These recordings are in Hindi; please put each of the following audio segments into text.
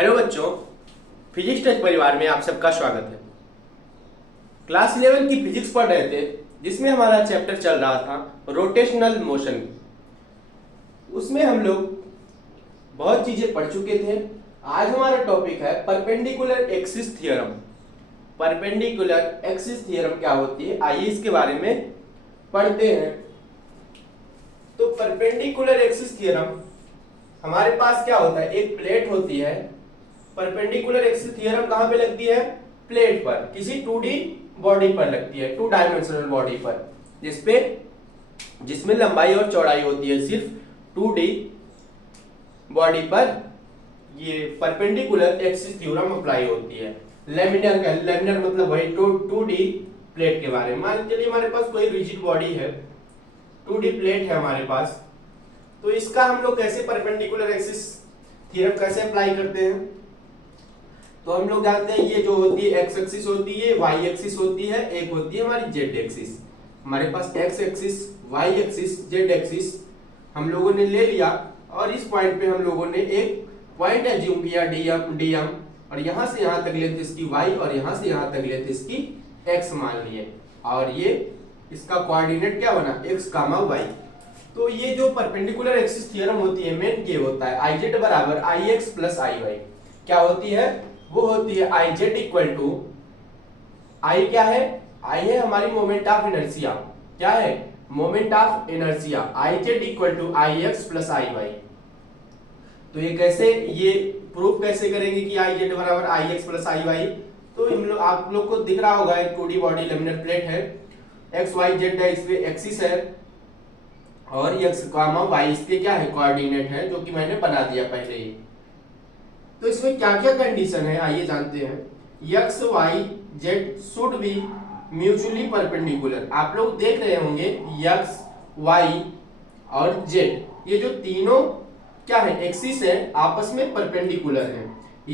हेलो बच्चों, फिजिक्स टेस्ट परिवार में आप सबका स्वागत है। क्लास 11 की फिजिक्स पढ़ रहे थे, जिसमें हमारा चैप्टर चल रहा था रोटेशनल मोशन। उसमें हम लोग बहुत चीजें पढ़ चुके थे। आज हमारा टॉपिक है perpendicular axis theorem. Perpendicular axis theorem क्या होती है, आइए इसके बारे में पढ़ते हैं। तो परपेंडिकुलर एक्सिस थ्योरम हमारे पास क्या होता है, एक प्लेट होती है। परपेंडिकुलर एक्सिस थ्योरम कहां पे लगती है? प्लेट पर, किसी 2D बॉडी पर लगती है, 2 डायमेंशनल बॉडी पर, जिसमें लंबाई और चौड़ाई होती है। सिर्फ 2D बॉडी पर ये परपेंडिकुलर एक्सिस थ्योरम अप्लाई होती है। लेमिनर मतलब वही 2D प्लेट के बारे में। मान चलिए हमारे पास कोई रिजिड बॉडी है, 2D प्लेट है हमारे पास, तो इसका हम लोग कैसे परपेंडिकुलर एक्सिस थ्योरम कैसे अप्लाई करते हैं? तो हम लोग जानते हैं ये जो होती है एक्स एक्सिस होती है, वाई एक्सिस होती है, एक होती है हमारी जेड एक्सिस। हमारे पास X axis, Y axis, Z axis हम लोगों ने ले लिया और इस पॉइंट पे हम लोगों ने एक पॉइंट एज्यूम किया डीएम, और यहां से यहां तक लेंथ इसकी वाई और यहां से यहां तक लेंथ इसकी एक्स मान लिए, और ये इसका कोऑर्डिनेट क्या बना, एक्स कामा वाई। तो ये जो परपेंडिकुलर एक्सिस थ्योरम होती है, मेन ये होता है आई जेड बराबर I X plus I Y. क्या होती है? वो होती है आई जेड इक्वल टू आई, क्या है? आई है हमारी मोमेंट ऑफ इनर्शिया। क्या है? Moment of inertia. I Z equal to I X plus I Y. तो ये कैसे, ये प्रूफ कैसे करेंगे कि आई जेड बराबर I X plus I Y? तो आप लोग को दिख रहा होगा एक 2D बॉडी लेमिनर प्लेट है, एक्स वाई जेड है, इसमें एक्सिस है और एक्स कामा वाई इसके क्या है, कोऑर्डिनेट है, जो कि मैंने बना दिया पहले ही। तो इसमें क्या क्या कंडीशन है आइए जानते हैं। X Y Z should be mutually perpendicular. आप लोग देख रहे होंगे एक्स वाई और जेड, ये जो तीनों क्या है, एक्सिस है, आपस में परपेंडिकुलर है।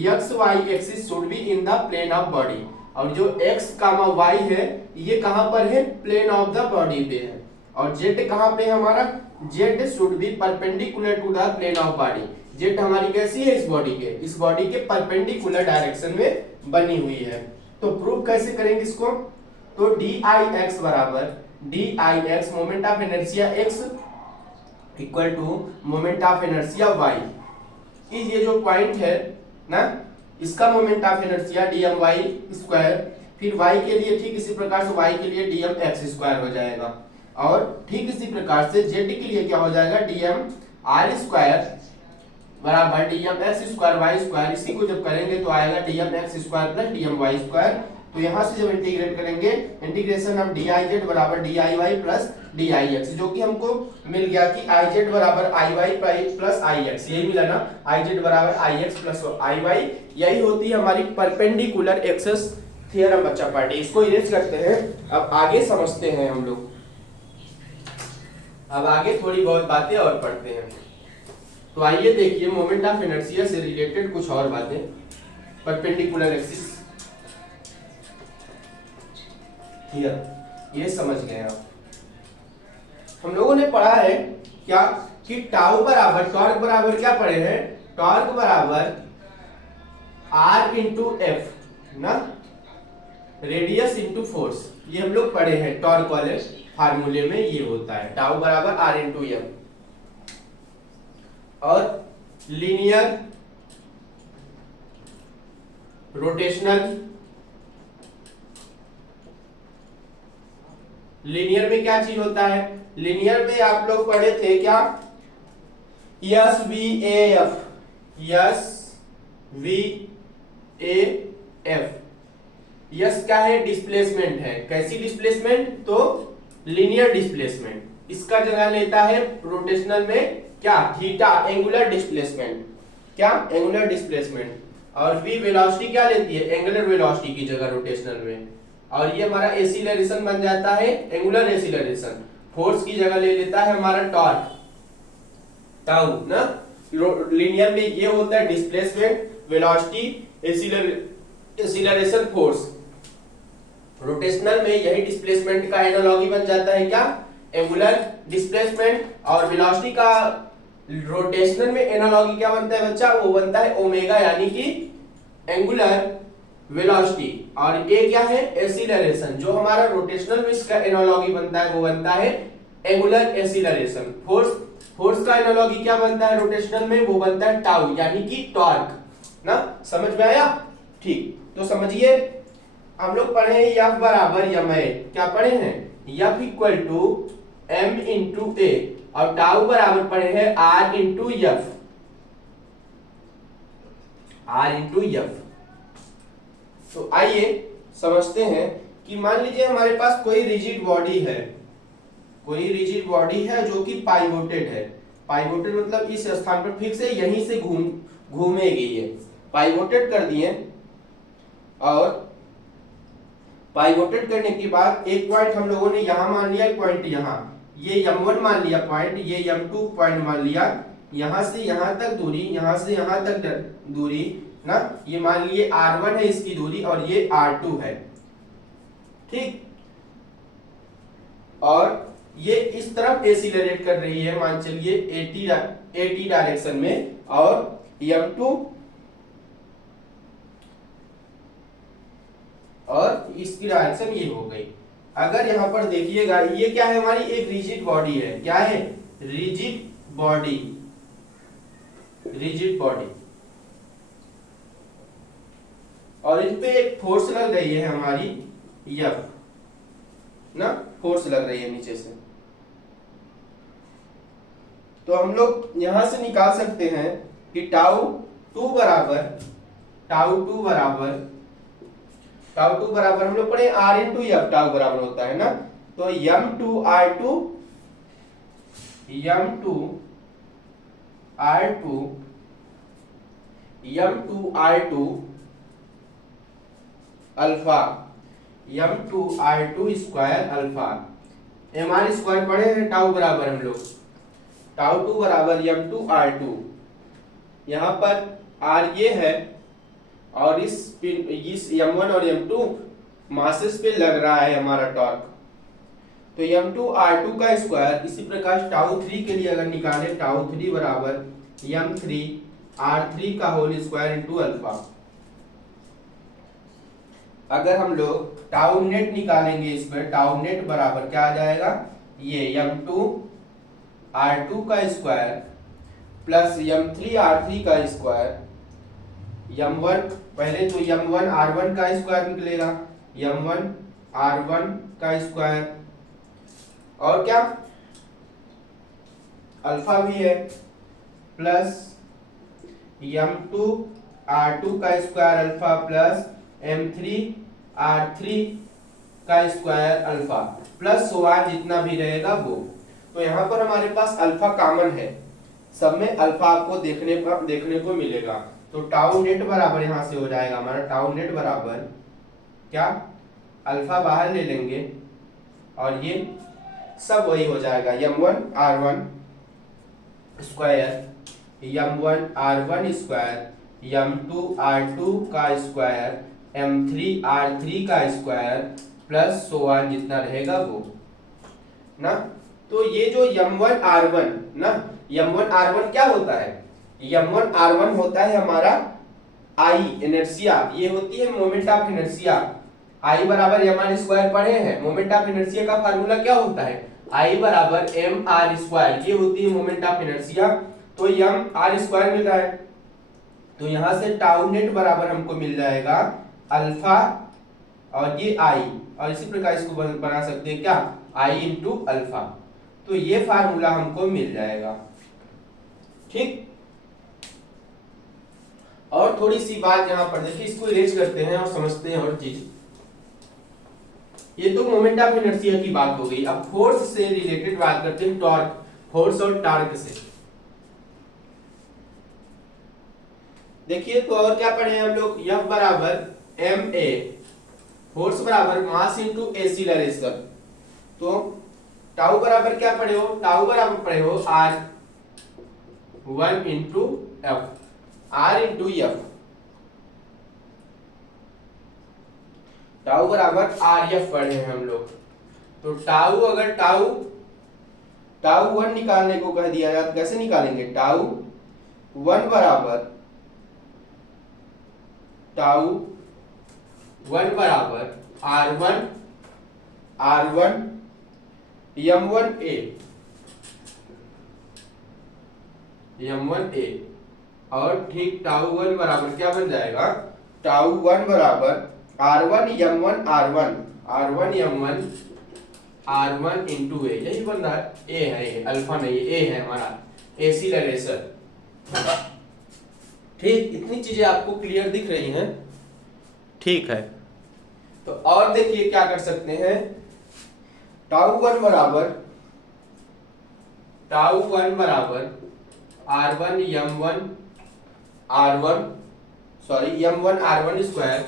X Y axis should be in the plane of body, और जो एक्स कामा वाई है ये कहां पर है, प्लेन ऑफ द बॉडी पे है। और जेड कहां पे है हमारा, Z should be perpendicular to the plane of body. Z हमारी कैसी है, इस बॉडी के परपेंडिकुलर डायरेक्शन में बनी हुई है। तो प्रूव कैसे करेंगे इसको? तो डी आई एक्स बराबर D I X moment of inertia X equal to moment of inertia Y. ये जो पॉइंट है ना, इसका moment of inertia DM Y square, फिर वाई के लिए ठीक इसी प्रकार से वाई के लिए डीएम एक्स स्क्वायर हो जाएगा, और ठीक इसी प्रकार से जेड के लिए क्या हो जाएगा, डीएम आर स्क्वायर बराबर DM X square Y square. इसी को जब करेंगे तो आएगा DM X square plus DM Y square. तो यहां से जब इंटीग्रेट करेंगे, integration of D I Z बराबर D I Y plus D I X, जो कि हमको मिल गया कि आई जेड बराबर I Y plus I X, यही मिला ना, आई जेड बराबर I X plus I Y. यही होती है हमारी परपेंडिकुलर एक्सिस थ्योरम। बच्चा पार्टी इसको इरेज करते हैं, अब आगे समझते हैं हम लोग। अब आगे थोड़ी बहुत बातें और पढ़ते हैं। तो आइए देखिए मोमेंट ऑफ इनर्शिया से रिलेटेड कुछ और बातें। परपेंडिकुलर एक्सिस ये समझ गए आप। हम लोगों ने पढ़ा है क्या कि टाउ बराबर टॉर्क बराबर क्या पढ़े हैं, टॉर्क बराबर आर इंटू एफ ना, रेडियस इंटू फोर्स। ये हम लोग पढ़े हैं टॉर्क वाले फार्मूले में, ये होता है टाउ बराबर आर इंटू एफ। और लीनियर रोटेशनल, लीनियर में क्या चीज होता है, लीनियर में आप लोग पढ़े थे क्या, yes V A F, yes V A F. Yes क्या है, डिस्प्लेसमेंट है। कैसी डिस्प्लेसमेंट? तो लीनियर डिस्प्लेसमेंट। इसका जगह लेता है रोटेशनल में क्या, थीटा, एंगुलर डिस्प्लेसमेंट। क्या, एंगुलर डिस्प्लेसमेंट। और वी वेलोसिटी क्या लेती है, एंगुलर वेलोसिटी की जगह रोटेशनल में। और ये हमारा एक्सीलरेशन बन जाता है एंगुलर एक्सीलरेशन। फोर्स की जगह ले लेता है हमारा टॉर्क, टाउ ना। लीनियर में ये होता है displacement, velocity, acceleration, force. Rotational में यही डिस्प्लेसमेंट का एनालॉगी बन जाता है क्या, एंगुलर डिस्प्लेसमेंट। और वेलोसिटी का रोटेशनल में एनालॉगी क्या बनता है बच्चा, वो बनता है ओमेगा यानी कि एंगुलर वेलोसिटी, और ये क्या है एक्सीलरेशन। जो हमारा रोटेशनल में इसका एनालॉगी बनता है वो बनता है एंगुलर एक्सीलरेशन। फोर्स का एनालॉगी क्या बनता है रोटेशनल में, वो बनता है टाउ यानी कि टॉर्क ना। समझ में आया? ठीक, तो समझिए हम लोग पढ़े हैं F बराबर ma, क्या पढ़े हैं F equal to m into A, और टाउ बराबर पढ़े हैं R into F, R into F. तो आइए समझते हैं कि मान लीजिए हमारे पास कोई रिजिड बॉडी है, कोई रिजिड बॉडी है जो कि पाइवोटेड है। पाइवोटेड मतलब इस स्थान पर फिक्स है, यहीं से घूमेगी ये। पाइवोटेड कर दिए, और पाइवोटेड करने के बाद एक पॉइंट हम लोगों ने यहां मान लिया, एक पॉइंट यहां, ये m1 मान लिया पॉइंट, ये m2 पॉइंट मान लिया, यहां से यहां तक दूरी, यहां से यहां तक दूरी ना, ये मान लिए r1 है इसकी दूरी, और ये r2 है। ठीक, और ये इस तरफ एक्सीलरेट कर रही है, मान चलिए 80 डायरेक्शन में, और m2 और इसकी डायरेक्शन ये हो गई। अगर यहां पर देखिएगा, ये क्या है हमारी एक रिजिड बॉडी है, क्या है रिजिड बॉडी, रिजिड बॉडी, और इस पे एक फोर्स लग रही है हमारी F ना, फोर्स लग रही है नीचे से। तो हम लोग यहां से निकाल सकते हैं कि टाउ टू बराबर हम लोग पढ़े R इंटू एफ, टाउ बराबर होता है ना, तो m2r2 alpha, m2r2 square alpha, mr square पढ़े हैं, टाउ बराबर हम लोग, टाउ टू बराबर m2r2, यहां पर r ये है, और इस m1 और m2 मासेस पे लग रहा है हमारा टॉर्क, तो m2r2 का स्क्वायर। इसी प्रकार टाउ 3 के लिए अगर निकाले, टाउ 3 बराबर m3r3 का होल स्क्वायर इंटू अल्फा। अगर हम लोग टाउ नेट निकालेंगे इस पर, टाउ नेट बराबर क्या आ जाएगा, ये m2r2 का स्क्वायर प्लस m3r3 का स्क्वायर, m1 पहले तो m1 r1 का स्क्वायर निकलेगा, m1 r1 का स्क्वायर, और क्या अल्फा भी है, प्लस m2 r2 का square alpha plus m3 r3 का स्क्वायर अल्फा, प्लस सोआन जितना भी रहेगा वो। तो यहाँ पर हमारे पास अल्फा कॉमन है, सब में अल्फा आपको देखने को मिलेगा। तो टाउ नेट बराबर यहां से हो जाएगा हमारा, टाउ नेट बराबर क्या, अल्फा बाहर ले लेंगे, और ये सब वही हो जाएगा, m1 r1 square, m1 r1 square, m2 r2 का स्क्वायर, m3 r3 का स्क्वायर, प्लस सोआन जितना रहेगा वो ना। तो ये जो m1 r1 ना, m1 r1 क्या होता है, m1 r1 होता है हमारा I इनर्शिया, ये होती है मोमेंट ऑफ इनर्शिया। I बराबर mr स्क्वायर पढ़े हैं, मोमेंट ऑफ इनर्शिया का फार्मूला क्या होता है, I बराबर mr स्क्वायर, ये होती है मोमेंट ऑफ इनर्शिया। तो mr स्क्वायर मिल रहा है, तो यहां से टाउ नेट बराबर हमको मिल जाएगा अल्फा, और ये I, और इसी प्रकार इसको बना सकते हैं क्या, I इंटू अल्फा। तो ये फार्मूला हमको मिल जाएगा। ठीक, और थोड़ी सी बात यहां पर देखिए, इसको इरेज करते हैं और समझते हैं और चीज। ये तो मोमेंट ऑफ इनर्शिया की बात हो गई। अब फोर्स से रिलेटेड बात करते हैं, टॉर्क, फोर्स और टॉर्क से। देखिए तो और क्या पढ़े हम लोग, F बराबर ma, फोर्स बराबर मास इंटू एक्सीलरेशन। तो टाउ बराबर क्या पढ़े हो, टाउ बराबर पढ़े हो r1 into F, r into F, tau बराबर आर एफ पढ़े हैं हम लोग। तो टाउ, अगर टाउ वन निकालने को कह दिया जाए, कैसे निकालेंगे? टाउ वन बराबर R1 M1A और ठीक टाउ वन बराबर क्या बन जाएगा? टाउ वन बराबर R1 M1 इंटू ए, यही बन रहा है। ए है ये, अल्फा नहीं, ए है हमारा एसिलरेशन। ठीक, इतनी चीजें आपको क्लियर दिख रही हैं? ठीक है, तो और देखिए क्या कर सकते हैं। टाउ वन बराबर R1 M1 स्क्वायर,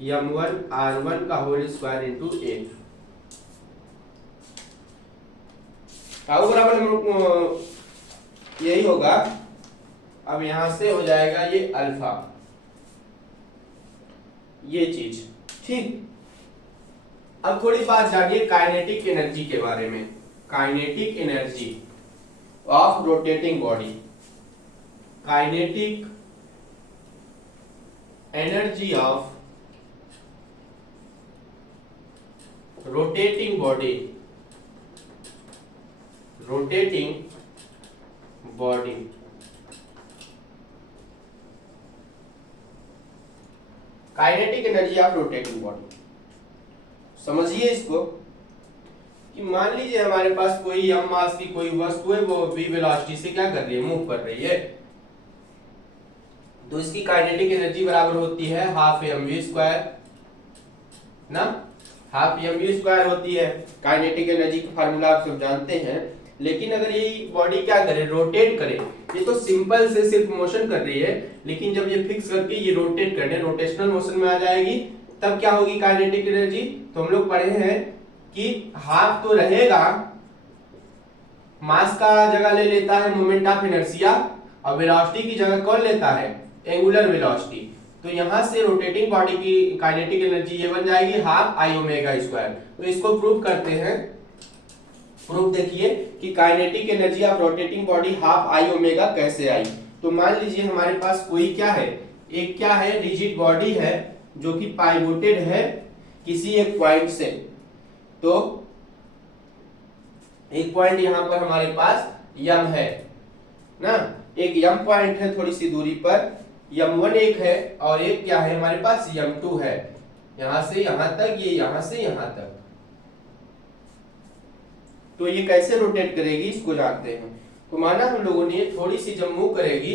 M1 का होल स्क्वायर इंटू ए। टाउ बराबर यही होगा। अब यहां से हो जाएगा ये अल्फा, ये चीज। ठीक, अब थोड़ी बात जानिए काइनेटिक एनर्जी के बारे में। Kinetic energy of rotating body, kinetic energy of rotating body, kinetic energy of rotating body. समझिए इसको कि मान लीजिए हमारे पास कोई m मास की कोई वस्तु है, वो v वेलोसिटी से क्या कर रही है? मूव कर रही है। तो इसकी काइनेटिक एनर्जी बराबर होती है हाफ mv स्क्वायर ना, हाफ mv स्क्वायर होती है। काइनेटिक एनर्जी का फार्मूला आप सब जानते हैं। लेकिन अगर ये बॉडी क्या करे? रोटेट करे। ये तो सिंपल से सिर्फ मोशन कर रही है, लेकिन जब ये फिक्स करके ये रोटेट करने, रोटेशनल मोशन में आ जाएगी, तब क्या होगी काइनेटिक एनर्जी? तो हम लोग पढ़े हैं कि हाफ तो रहेगा, मास का जगह ले लेता है मोमेंट ऑफ इनर्शिया, और वेलोसिटी की जगह कौन लेता है? Angular velocity. तो यहां से रोटेटिंग बॉडी की काइनेटिक एनर्जी ये बन जाएगी हाफ आई ओमेगा स्क्वायर। तो इसको प्रूव करते हैं। प्रूफ देखिए कि kinetic energy of rotating body half I omega कैसे आई। तो मान लीजिए हमारे पास कोई क्या है? एक क्या है? रिजिड बॉडी है जो कि पाइवोटेड है किसी एक पॉइंट से। तो एक पॉइंट यहां पर हमारे पास यम है ना, एक यम पॉइंट है थोड़ी सी दूरी पर, M1 एक है और एक क्या है हमारे पास? M2 है। यहां से यहां तक, ये यहां से यहां तक। तो ये कैसे रोटेट करेगी इसको जानते हैं। तो माना हम लोगों ने थोड़ी सी जब मूव करेगी,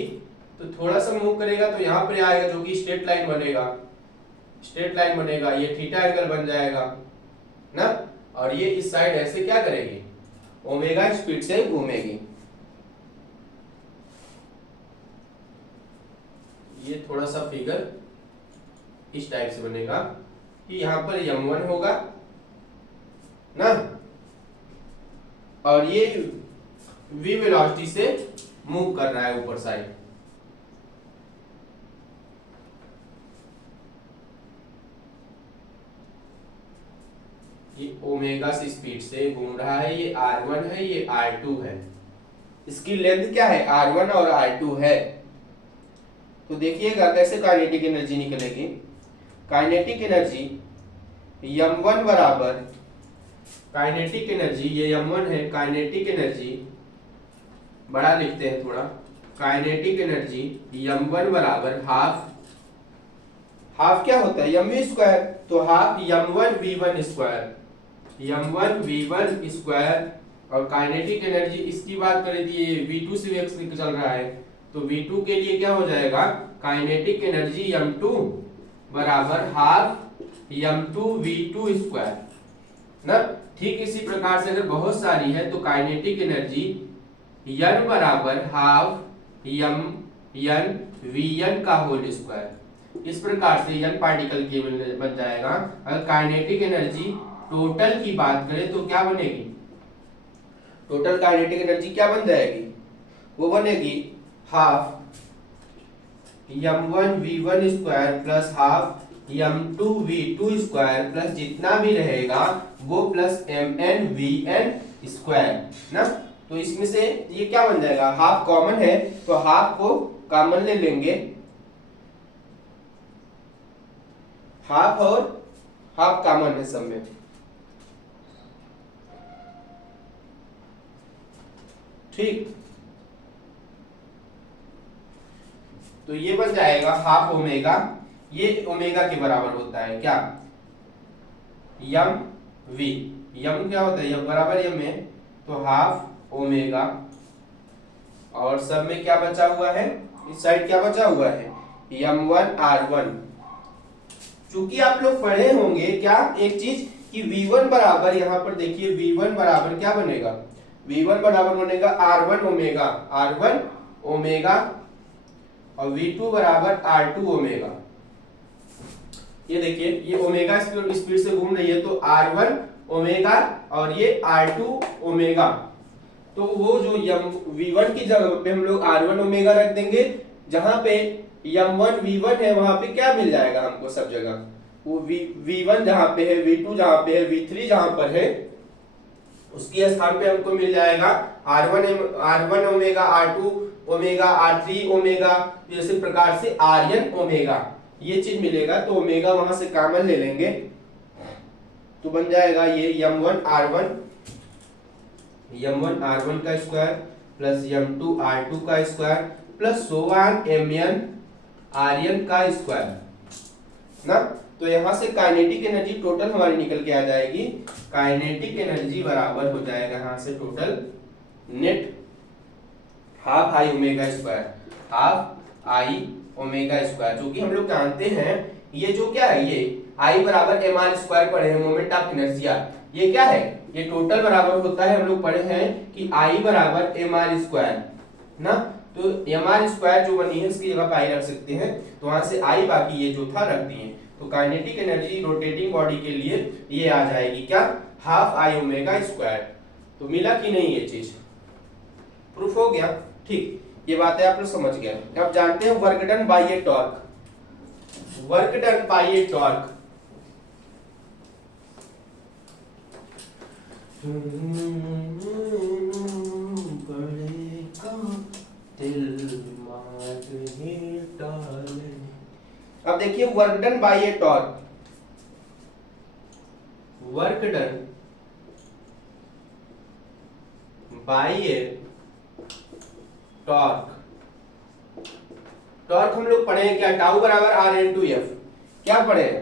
तो थोड़ा सा मूव करेगा तो यहाँ पर आएगा जो कि स्ट्रेट लाइन बनेगा, स्ट्रेट लाइन बनेगा, ये थीटा एंगल बन जाएगा ना। और ये इस साइड ऐसे क्या करेगी? ओमेगा स्पीड से घूमेगी। ये थोड़ा सा फिगर इस टाइप से बनेगा कि यहाँ पर M1 होगा ना, और ये v वेलोसिटी से मूव कर रहा है ऊपर साइड। ये ओमेगा से स्पीड से घूम रहा है। ये R1 है, ये R2 है। इसकी लेंथ क्या है? R1 और R2 है। तो देखिएगा कैसे काइनेटिक एनर्जी निकलेगी। काइनेटिक एनर्जी M1 बराबर, काइनेटिक एनर्जी ये M1 है, काइनेटिक एनर्जी बड़ा लिखते हैं थोड़ा, काइनेटिक एनर्जी M1 बराबर हाफ, हाफ क्या होता है? mv square. तो half M1v1 square, M1v1 square. और काइनेटिक एनर्जी इसकी बात करें तो ये v2 से x चल रहा है, तो v2 के लिए क्या हो जाएगा? काइनेटिक एनर्जी M2 बराबर हाफ M2v2 स्क्वायर ना। ठीक इसी प्रकार से अगर बहुत सारी है तो काइनेटिक एनर्जी N बराबर हाफ M N का होल स्क्वायर। इस प्रकार से N पार्टिकल की बन जाएगा। अगर काइनेटिक एनर्जी टोटल की बात करें तो क्या बनेगी? टोटल काइनेटिक एनर्जी क्या बन जाएगी? वो बनेगी half M1v1 square plus half M2v2 square plus जितना भी रहेगा वो प्लस MnVn स्क्वायर ना। तो इसमें से ये क्या बन जाएगा, हाफ कॉमन है तो हाफ को कॉमन ले लेंगे, हाफ और हाफ कॉमन है सब में, ठीक। तो ये बन जाएगा हाफ ओमेगा, ये ओमेगा के बराबर होता है क्या, यम वी, यम क्या होता है, यम बराबर यम है, तो हाफ ओमेगा, और सब में क्या बचा हुआ है, इस साइड क्या बचा हुआ है, m1 r1। चूंकि आप लोग पढ़े होंगे क्या एक चीज कि v1 बराबर, यहां पर देखिए v1 बराबर क्या बनेगा, v1 बराबर बनेगा r1 ओमेगा, r1 ओमेगा, और v2 बराबर r2 ओमेगा। ये देखिए ये ओमेगा स्पीड से घूम रही है तो r1 ओमेगा और ये r2 ओमेगा, तो वो जो v1 की जगह पे हम लोग r1 ओमेगा रख देंगे, जहां पे m1 v1 है वहां पे क्या मिल जाएगा हमको सब जगह, वो v1 जहां पे है, v2 जहां पे है, v3 जहां पर है, उसके स्थान पे हमको मिल जाएगा r1 omega, r2 omega, r3 omega, इसी प्रकार से rn ओमेगा, ये चीज मिलेगा। तो ओमेगा वहां से कॉमन ले लेंगे तो बन जाएगा ये m1 r1 का स्क्वायर प्लस m2 r2 का स्क्वायर प्लस सोवान mn rn का स्क्वायर ना। तो यहां से काइनेटिक एनर्जी टोटल हमारी निकल के आ जाएगी, काइनेटिक एनर्जी बराबर हो जाएगा यहां से total net half I omega square, half I omega square, जो कि हम लोग जानते हैं ये जो क्या है, ये आई बराबर एम आर स्क्वायर पढ़े हैं, मोमेंट ऑफ इनर्शिया, ये क्या है, ये टोटल बराबर होता है, हम लोग पढ़े हैं कि आई बराबर एम आर स्क्वायर ना। तो एम आर स्क्वायर जो बनी है इसकी जगह पे आई रख सकते हैं, तो वहां से आई बाकी ये जो था रख दिए, तो काइनेटिक एनर्जी रोटेटिंग बॉडी के लिए ये आ जाएगी क्या, हाफ आई ओमेगा स्क्वायर। तो मिला कि नहीं, ये चीज प्रूफ हो गया, ठीक। ये बातें आप लोग समझ गए। अब जानते हैं work done by A torque, work done by A torque, अब देखिए work done by A torque, work done by A torque, torque हम लोग पढ़े हैं क्या, टाउ बराबर आर इंटू एफ, क्या पढ़े हैं,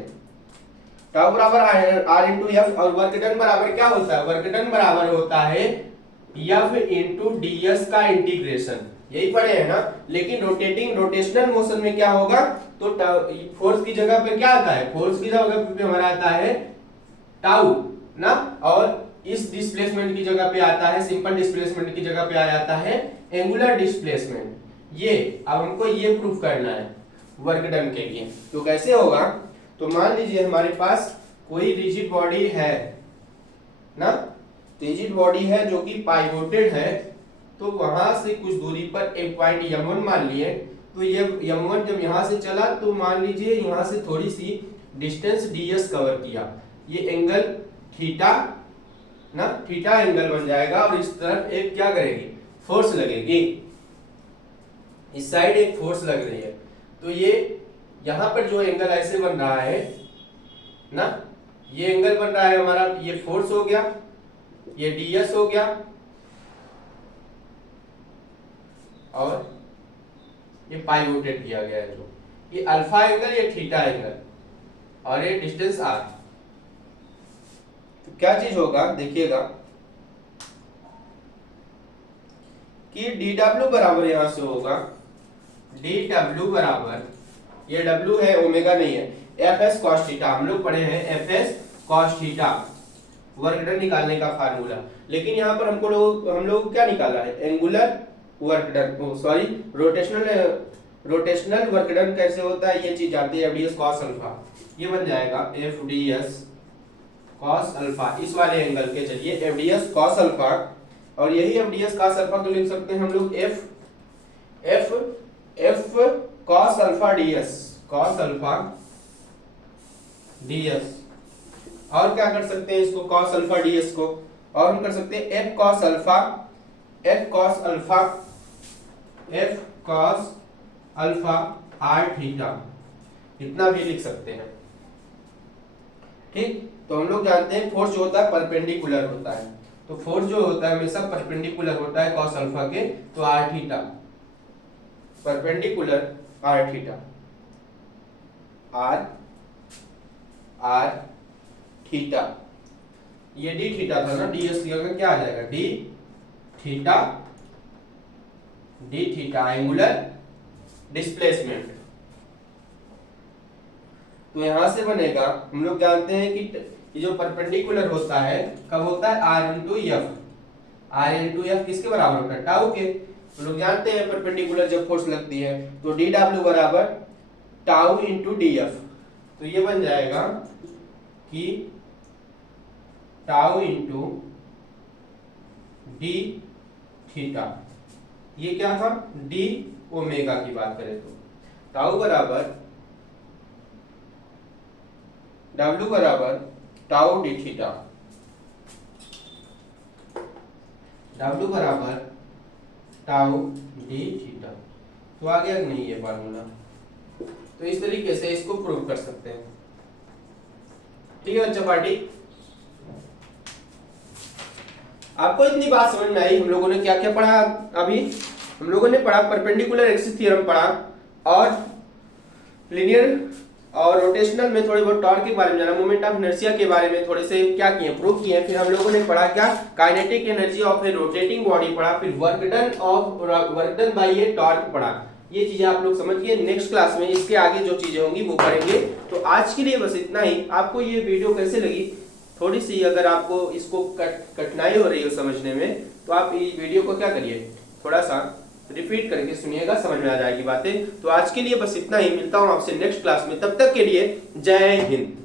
टाउ बराबर आर इंटू एफ, और वर्क डन बराबर क्या होता है, वर्क डन बराबर होता है एफ इंटू डीएस का इंटीग्रेशन, यही पढ़े हैं ना। लेकिन रोटेशनल मोशन में क्या होगा, तो फोर्स की जगह पे क्या आता है, फोर्स की जगह पे हमारा आता है टाउ ना, और इस डिस्प्लेसमेंट की जगह पे आता है, सिंपल डिस्प्लेसमेंट की जगह पे आ जाता है एंगुलर डिस्प्लेसमेंट। ये अब हमको ये प्रूफ करना है वर्क डन के लिए, तो कैसे होगा, तो मान लीजिए हमारे पास कोई रिजिड बॉडी है ना, रिजिड बॉडी है जो कि पाइवोटेड है, तो वहां से कुछ दूरी पर एक पॉइंट m1 मान लिए, तो ये m1 जब यहां से चला तो मान लीजिए यहां से थोड़ी सी डिस्टेंस ds कवर किया, ये एंगल थीटा ना, थीटा एंगल बन जाएगा, और इस तरफ एक क्या करेगी, फोर्स लगेगी, इस साइड एक फोर्स लग रही है, तो ये यहां पर जो एंगल ऐसे बन रहा है ना, ये एंगल बन रहा है हमारा, ये फोर्स हो गया, ये ds हो गया, और ये पाइवोटेड किया गया है, जो ये अल्फा एंगल, ये थीटा एंगल, और ये डिस्टेंस r। तो क्या चीज होगा देखिएगा कि dw बराबर यहां से होगा, dw बराबर, ये w है ओमेगा नहीं है, fs cos थीटा, हम लोग पढ़े हैं fs cos theta, work done निकालने का फार्मूला। लेकिन यहाँ पर हम लोग क्या निकाला है, angular work done, sorry rotational work done कैसे होता है ये चीज जानते हैं, fds cos अल्फा, ये बन जाएगा fds cos अल्फा, इस वाले एंगल के चलिए fds cos अल्फा, और यही fds cos अल्फा को लिख सकते हैं हम लोग f cos alpha ds, cos alpha ds, और क्या कर सकते हैं इसको cos अल्फा ds को, और हम कर सकते हैं f cos alpha F cos alpha R theta, इतना भी लिख सकते हैं। ठीक, तो हम लोग जानते हैं फोर्स जो होता है परपेंडिकुलर होता है, तो फोर्स जो होता है हमेशा परपेंडिकुलर होता है कॉस अल्फा के, तो R theta perpendicular R theta, R theta, ये डी थीटा था ना, डी एस का क्या आ जाएगा, डी थीटा एंगुलर डिस्प्लेसमेंट। तो यहां से बनेगा, हम लोग जानते हैं कि ये जो परपेंडिकुलर होता है कब होता है, आर इंटू एफ किसके बराबर होता है, टाउ के। हम लोग जानते हैं परपेंडिकुलर जब फोर्स लगती है तो डी डब्ल्यू बराबर टाउ इंटू डी एफ, तो ये बन जाएगा कि टाउ इंटू डी थीटा, ये क्या था, डी ओमेगा की बात करें तो टाउ बराबर डब्ल्यू बराबर टाउ डी थीटा, डब्ल्यू बराबर टाउ डी थीटा। तो आ गया नहीं ये फार्मूला, तो इस तरीके से इसको प्रूव कर सकते हैं। ठीक है बच्चा पार्टी, आपको इतनी बात समझ में आई। हम लोगों ने क्या क्या पढ़ा, अभी हम लोगों ने पढ़ा परपेंडिकुलर एक्सिस थ्योरम पढ़ा, और लीनियर और रोटेशनल में थोड़ी बहुत टॉर्क के बारे में जाना, मोमेंट ऑफ इनर्शिया के बारे में थोड़े से क्या किए, प्रूव किए। फिर हम लोगों ने पढ़ा क्या, kinetic energy of A rotating body पढ़ा, फिर work done by A torque पढ़ा। ये चीजें आप लोग समझ गए। नेक्स्ट क्लास में इसके आगे जो चीजें होंगी वो पढ़ेंगे। तो आज के लिए बस इतना ही। आपको ये वीडियो कैसे लगी, थोड़ी सी अगर आपको इसको कठिनाई हो रही हो समझने में, तो आप इस वीडियो को क्या करिए, थोड़ा सा रिपीट करके सुनिएगा, समझ में आ जाएगी बातें। तो आज के लिए बस इतना ही, मिलता हूं आपसे नेक्स्ट क्लास में, तब तक के लिए जय हिंद।